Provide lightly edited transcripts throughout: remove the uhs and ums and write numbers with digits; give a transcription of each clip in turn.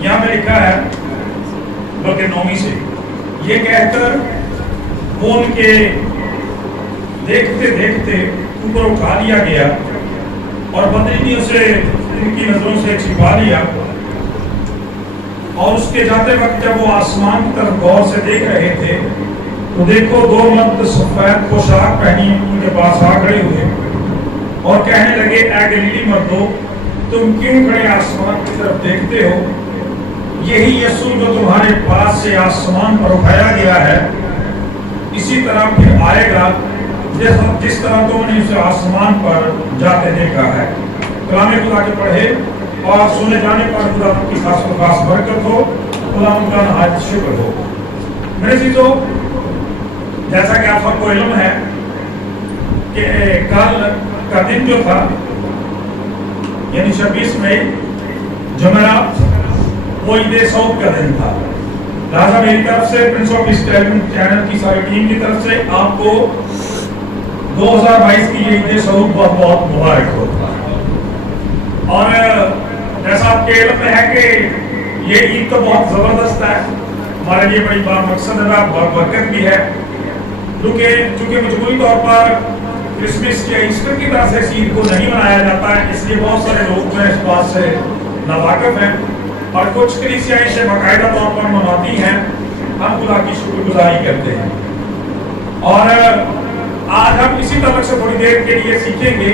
یہاں پہ لکھا ہے بلکہ 9ویں سے یہ کہہ کر وہ ان کے دیکھتے دیکھتے اوپر اٹھا لیا گیا اور بدری نے اسے ان کی نظروں سے چھپا لیا، اور اس کے جاتے وقت جب وہ آسمان کی طرف غور سے دیکھ رہے تھے تو دیکھو 2 مرد سفید پوشاک پہنی ان کے پاس آ کھڑے ہوئے اور کہنے لگے اے گلیلی مردو، تم کیوں کھڑے آسمان کی طرف دیکھتے ہو؟ یہی یسوع جو تمہارے پاس سے آسمان پر اٹھایا گیا ہے اسی طرح پھر آئے گا جس طرح تم نے اسے آسمان پر جاتے دیکھا ہے۔ کلام خدا کے پڑھے اور سنے جانے پر خدا کی خاص و خاص برکت ہو، خدا ان کا نہایت شکر ہو۔ میرے عزیزو، جیسا کہ آپ سب کو علم ہے کہ کل کا دن جو تھا یعنی 26 مئی جمعرات وہ عید سعود کا دن تھا، لہٰذا میری طرف سے پرنس آف اسٹیلن چینل کی ساری ٹیم کی طرف سے آپ کو 2022 کی یہ عید سعود بہت بہت مبارک ہو۔ اور جیسا آپ کے علم میں ہے کہ یہ عید تو بہت زبردست ہے، ہمارے لیے بڑی مقصد ہے، بہت برکت بھی ہے، چونکہ مجموعی طور پر کرسمس یا ایسٹر کی طرح سے اس عید کو نہیں منایا جاتا ہے، اس لیے بہت سارے لوگ جو ہیں اس بات سے ناواقف ہیں اور کچھ کلیسیاں اسے باقاعدہ طور پر مناتی ہیں۔ ہم خدا کی شکر گزاری کرتے ہیں اور آج ہم اسی طرح سے تھوڑی دیر کے لیے سیکھیں گے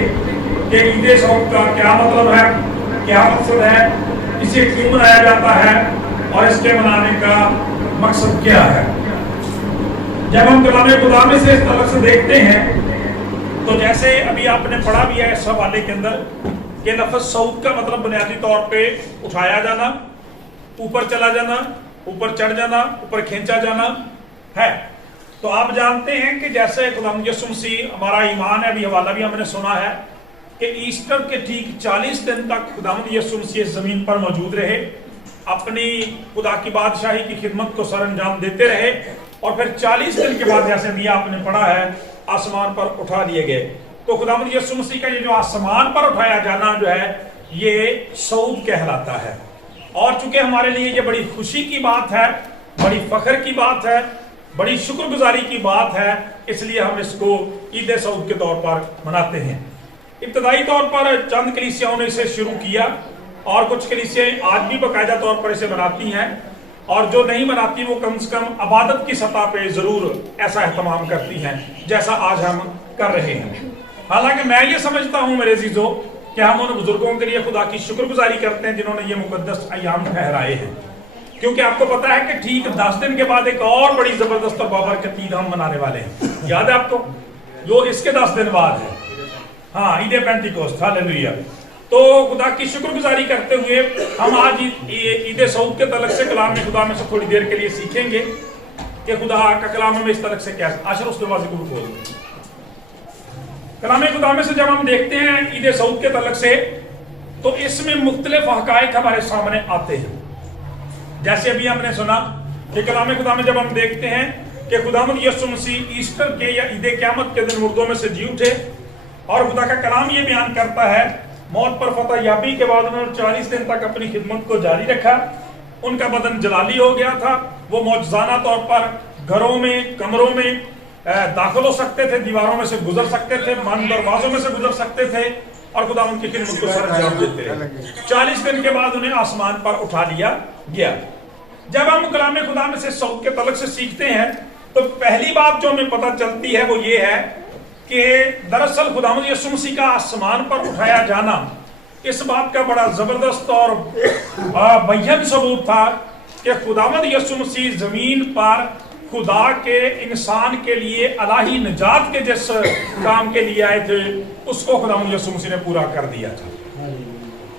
کہ عید سعود کا کیا مطلب ہے، کیا مقصد ہے، اسے کیوں منایا جاتا ہے اور اس کے منانے کا مقصد کیا ہے۔ جب ہم کلام خدا میں سے اس طرح سے دیکھتے ہیں تو جیسے ابھی آپ نے پڑھا بھی ہے اس حوالے کے اندر کہ لفظ صعود کا مطلب بنیادی طور پہ اٹھایا جانا، اوپر چلا جانا، اوپر چڑھ جانا، اوپر کھینچا جانا ہے۔ تو آپ جانتے ہیں کہ جیسے خداوند یسوع مسیح ہمارا ایمان ہے، ابھی حوالہ بھی ہم نے سنا ہے کہ ایسٹر کے ٹھیک 40 دن تک خداوند یسوع مسیح اس زمین پر موجود رہے، اپنی خدا کی بادشاہی کی خدمت کو سر انجام دیتے رہے، اور پھر 40 دن کے بعد جیسے بھی آپ نے پڑھا ہے آسمان پر اٹھا لیے گئے۔ تو خداوند یسوع مسیح کا یہ جو آسمان پر اٹھایا جانا جو ہے یہ صعود کہلاتا ہے، اور چونکہ ہمارے لیے یہ بڑی خوشی کی بات ہے، بڑی فخر کی بات ہے، بڑی شکر گزاری کی بات ہے، اس لیے ہم اس کو عید سعود کے طور پر مناتے ہیں۔ ابتدائی طور پر چند کلیسیاؤں نے اسے شروع کیا اور کچھ کلیسیاں آج بھی باقاعدہ طور پر اسے مناتی ہیں، اور جو نہیں مناتی وہ کم سے کم عبادت کی سطح پہ ضرور ایسا اہتمام کرتی ہیں جیسا آج ہم کر رہے ہیں۔ حالانکہ میں یہ سمجھتا ہوں میرے عزیزو کہ ہم ان بزرگوں کے لیے خدا کی شکر گزاری کرتے ہیں جنہوں نے یہ مقدس ایام ٹھہرائے ہیں، کیونکہ آپ کو پتا ہے کہ ٹھیک 10 دن کے بعد ایک اور بڑی زبردست اور بابرکت عید ہم منانے والے ہیں، یاد ہے آپ کو، جو اس کے 10 دن بعد ہے، ہاں عید پینٹیکوسٹ، ہاللیلویہ۔ تو خدا کی شکر گزاری کرتے ہوئے ہم آج عید سعود کے تعلق سے کلام خدا میں سے تھوڑی دیر کے لیے سیکھیں گے کہ خدا کا کلام میں اس تعلق سے کیا ہے۔ عاشر اس دروازے کو کھول دیں۔ کلام خدا میں سے جب ہم دیکھتے ہیں عید سعود کے تعلق سے تو اس میں مختلف حقائق ہمارے سامنے آتے ہیں، جیسے ابھی ہم نے سنا کہ کلام خدا میں جب ہم دیکھتے ہیں کہ خداوند یسوع مسیح ایسٹر کے یا عید قیامت کے دن مردوں میں سے جی اٹھے، اور خدا کا کلام یہ بیان کرتا ہے موت پر فتح یابی کے بعد انہوں نے 40 دن تک اپنی خدمت کو جاری رکھا، ان کا بدن جلالی ہو گیا تھا، وہ معجزانہ طور پر گھروں میں، کمروں میں داخل ہو سکتے تھے، دیواروں میں سے گزر سکتے تھے، بند دروازوں میں سے گزر سکتے تھے اور خداوند کی خدمت کو سر انجام دیتے رہے۔ 40 دن کے بعد انہیں آسمان پر اٹھا لیا گیا۔ جب ہم کلام خدا میں سے صعود کے تعلق سے سیکھتے ہیں تو پہلی بات جو ہمیں پتہ چلتی ہے وہ یہ ہے کہ دراصل خداوند یسوع مسیح کا آسمان پر اٹھایا جانا اس بات کا بڑا زبردست اور بیان ثبوت تھا کہ خداوند یسوع مسیح زمین پر خدا کے انسان کے لیے الہی نجات کے جس کام کے لیے آئے تھے اس کو خداوند یسوع مسیح نے پورا کر دیا تھا،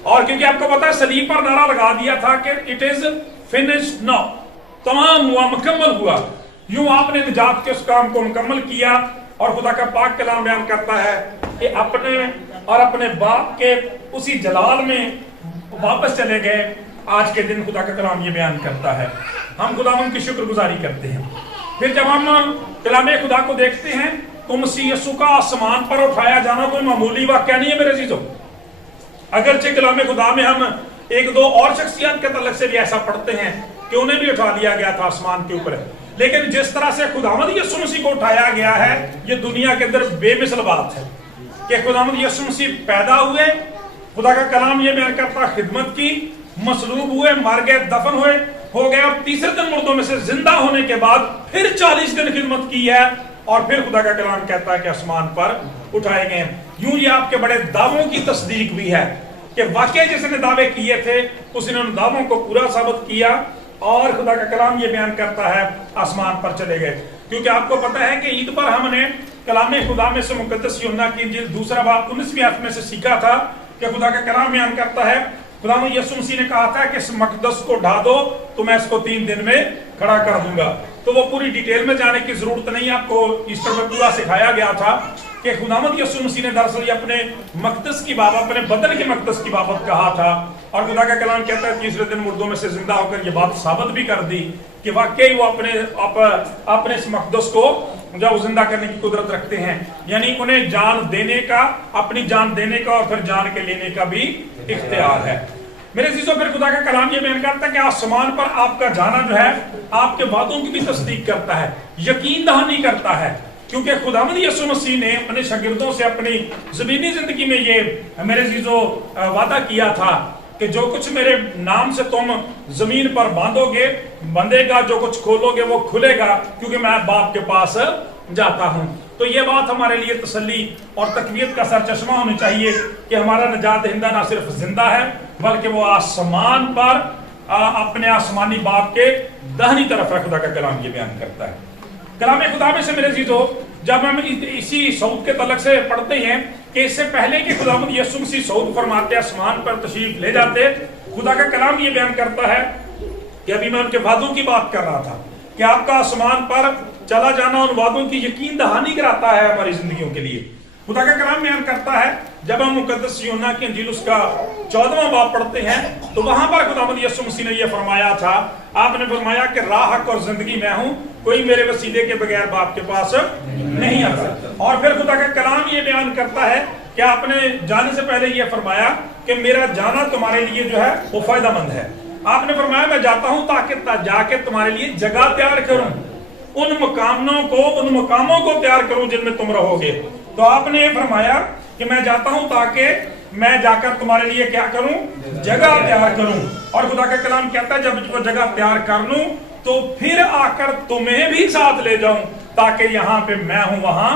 اور کیونکہ آپ کو پتا ہے صلیب پر نعرہ لگا دیا تھا کہ اٹ از فنشڈ ناؤ، تمام ہوا، مکمل ہوا، یوں آپ نے نجات کے اس کام کو مکمل کیا۔ اور خدا کا پاک کلام بیان کرتا ہے کہ اپنے اور اپنے باپ کے اسی جلال میں واپس چلے گئے۔ آج کے دن خدا کا کلام یہ بیان کرتا ہے، ہم خداوند کی شکر گزاری کرتے ہیں۔ پھر جب ہم کلام خدا کو دیکھتے ہیں تو مسیح یسوع کا آسمان پر اٹھایا جانا کوئی معمولی واقعہ نہیں ہے میرے عزیزو۔ اگرچہ کلام خدا میں ہم ایک دو اور شخصیات کے تعلق سے بھی ایسا پڑھتے ہیں کہ انہیں بھی اٹھا لیا گیا تھا آسمان کے اوپر. لیکن جس طرح سے خداوند یسوع مسیح کو اٹھایا گیا ہے یہ دنیا کے اندر بے مثل بات ہے کہ خداوند یسوع مسیح پیدا ہوئے, خدا کا کلام یہ بیان کرتا خدمت کی, مصلوب ہوئے, مر گئے, دفن ہوئے, ہو گئے, اور تیسرے دن مردوں میں سے زندہ ہونے کے بعد پھر 40 دن خدمت کی ہے, اور پھر خدا کا کلام کہتا ہے کہ آسمان پر اٹھائے گئے ہیں. یوں یہ آپ کے بڑے دعووں کی تصدیق بھی ہے کہ واقعی جس نے دعوے کیے تھے اس نے ان دعووں کو پورا ثابت کیا, اور خدا کا کلام یہ بیان کرتا ہے آسمان پر چلے گئے. کیونکہ آپ کو پتا ہے کہ عید پر ہم نے کلام خدا میں سے مقدس یوحنا کی انجیل 2 آیت میں سے سیکھا تھا کہ خدا کا کلام بیان کرتا ہے خداوند یسوع مسیح نے کہا تھا کہ اس مقدس کو ڈھا دو تو میں اس کو 3 دن میں کھڑا کر دوں گا. تو وہ پوری ڈیٹیل میں جانے کی ضرورت نہیں, آپ کو ایسٹر میں پورا سکھایا گیا تھا کہ خداوند یسوع مسیح نے دراصل اپنے مقدس کی بابت, اپنے بدن کے مقدس کی بابت کہا تھا, اور خدا کا کلام کہتا ہے تیسرے دن مردوں میں سے زندہ ہو کر یہ بات ثابت بھی کر دی کہ واقعی وہ اپنے اس مقدس کو جو زندہ کرنے کی قدرت رکھتے ہیں, یعنی انہیں جان دینے کا, اپنی جان دینے کا اور پھر جان کے لینے کا بھی اختیار ہے. میرے عزیزوں, پھر خدا کا کلام یہ بیان کرتا ہے کہ آسمان پر آپ کا جانا جو ہے آپ کے وعدوں کی بھی تصدیق کرتا ہے, یقین دہانی کرتا ہے, کیونکہ خداوند یسوع مسیح نے اپنے شاگردوں سے اپنی زمینی زندگی میں یہ میرے عزیزوں وعدہ کیا تھا کہ جو کچھ میرے نام سے تم زمین پر باندھو گے بندھے گا, جو کچھ کھولو گے وہ کھلے گا, کیونکہ میں باپ کے پاس جاتا ہوں. تو یہ بات ہمارے لیے تسلی اور تقویت کا سرچشمہ ہونی چاہیے کہ ہمارا نجات دہندہ نہ صرف زندہ ہے بلکہ وہ آسمان پر اپنے آسمانی باپ کے داہنی طرف ہے. خدا کا کلام یہ بیان کرتا ہے. کلام خدا میں سے میرے عزیزو جب ہم اسی صعود کے تعلق سے پڑھتے ہیں کہ اس سے پہلے کہ خداوند یسوع مسیح صعود فرماتے آسمان پر تشریف لے جاتے, خدا کا کلام یہ بیان کرتا ہے کہ ابھی میں ان کے وعدوں کی بات کر رہا تھا کہ آپ کا آسمان پر چلا جانا ان وعدوں کی یقین دہانی کراتا ہے ہماری زندگیوں کے لیے. خدا کا کلام بیان کرتا ہے جب ہم مقدس یوحنا کی انجیل اس کا 14واں باب پڑھتے ہیں تو وہاں پر خداوند یسوع مسیح نے یہ فرمایا تھا, آپ نے فرمایا کہ راہ, حق اور زندگی میں ہوں, کوئی میرے وسیلے کے بغیر باپ کے پاس نہیں آ سکتا. اور پھر خدا کا کلام یہ بیان کرتا ہے کہ آپ نے جانے سے پہلے یہ فرمایا کہ میرا جانا تمہارے لیے جو ہے وہ فائدہ مند ہے. آپ نے فرمایا میں جاتا ہوں تاکہ جا کے تمہارے لیے جگہ تیار کروں, ان مقاموں کو تیار کروں جن میں تم رہو گے. تو آپ نے یہ فرمایا کہ میں جاتا ہوں تاکہ میں جا کر تمہارے لیے کیا کروں, جگہ تیار کروں. اور خدا کا کلام کہتا ہے جب وہ جگہ تیار کر لوں تو پھر آ کر تمہیں بھی ساتھ لے جاؤں تاکہ یہاں پہ میں ہوں وہاں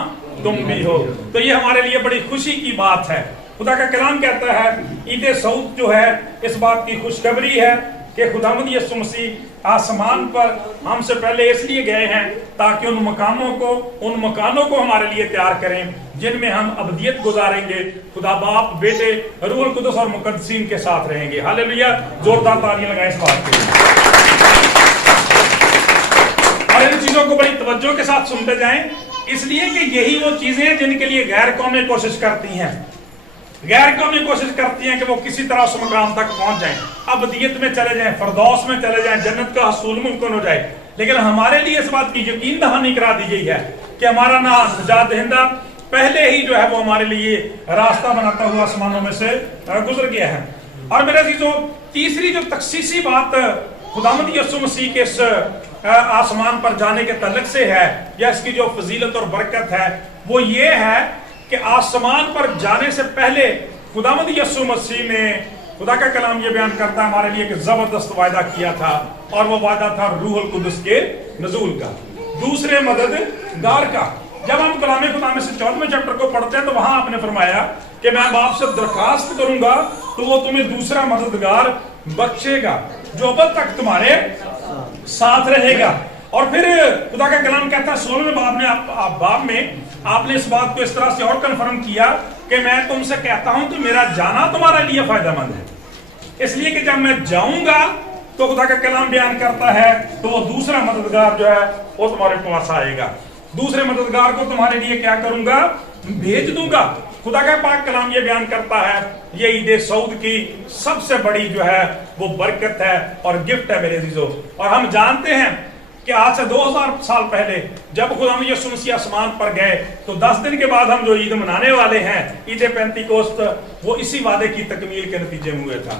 تم بھی ہو. تو یہ ہمارے لیے بڑی خوشی کی بات ہے. خدا کا کلام کہتا ہے عید صعود جو ہے اس بات کی خوشخبری ہے کہ خداوند یسوع مسیح آسمان پر ہم سے پہلے اس لیے گئے ہیں تاکہ ان مکانوں کو ہمارے لیے تیار کریں جن میں ہم ابدیت گزاریں گے, خدا باپ, بیٹے, روح القدس اور مقدسین کے ساتھ رہیں گے. ہاللیلویا, زوردار تالیاں لگائیں اس بات کے لیے. اور ان چیزوں کو بڑی توجہ کے ساتھ سنتے جائیں, اس لیے کہ یہی وہ چیزیں ہیں جن کے لیے غیر قومیں کوشش کرتی ہیں. غیر قومی کوشش کرتی ہیں کہ وہ کسی طرح اس مقام تک پہنچ جائیں, ابدیت میں چلے جائیں, فردوس میں چلے جائیں, جنت کا حصول ممکن ہو جائے. لیکن ہمارے لیے اس بات کی یقین دہانی کرا دی گئی ہے کہ ہمارا نجات دہندہ پہلے ہی جو ہے وہ ہمارے لیے راستہ بناتا ہوا آسمانوں میں سے گزر گیا ہے. اور میرے عزیزو, تیسری جو تخصیصی بات خداوند یسوع مسیح کے اس آسمان پر جانے کے تعلق سے ہے یا اس کی جو فضیلت اور برکت ہے وہ یہ ہے کہ آسمان پر جانے سے پہلے خداوند یسوع مسیح نے, خدا کا کلام یہ بیان کرتا ہے ہمارے لیے کہ زبردست وعدہ کیا تھا, اور وہ وعدہ تھا روح القدس کے نزول کا, دوسرے مددگار کا. جب ہم کلام خدا میں سے 14ویں چیپٹر کو پڑھتے ہیں تو وہاں آپ نے فرمایا کہ میں باپ سے درخواست کروں گا تو وہ تمہیں دوسرا مددگار بخشے گا جو اب تک تمہارے ساتھ رہے گا. اور پھر خدا کا کلام کہتا ہے 16ویں باب میں آپ نے اس بات کو اس طرح سے اور کنفرم کیا کہ میں تم سے کہتا ہوں کہ میرا جانا تمہارے لیے فائدہ مند ہے, اس لیے کہ جب میں جاؤں گا تو خدا کا کلام بیان کرتا ہے تو وہ دوسرا مددگار جو ہے وہ تمہارے پاس آئے گا. دوسرے مددگار کو تمہارے لیے کیا کروں گا, بھیج دوں گا. خدا کا پاک کلام یہ بیان کرتا ہے یہ عید صعود کی سب سے بڑی جو ہے وہ برکت ہے اور گفٹ ہے میرے عزیزو. اور ہم جانتے ہیں کہ آج سے 2000 سال پہلے جب خداوند یسوع مسیح آسمان پر گئے تو 10 دن کے بعد ہم جو عید منانے والے ہیں عید پینتیکوست, وہ اسی وعدے کی تکمیل کے نتیجے میں ہوئے تھا.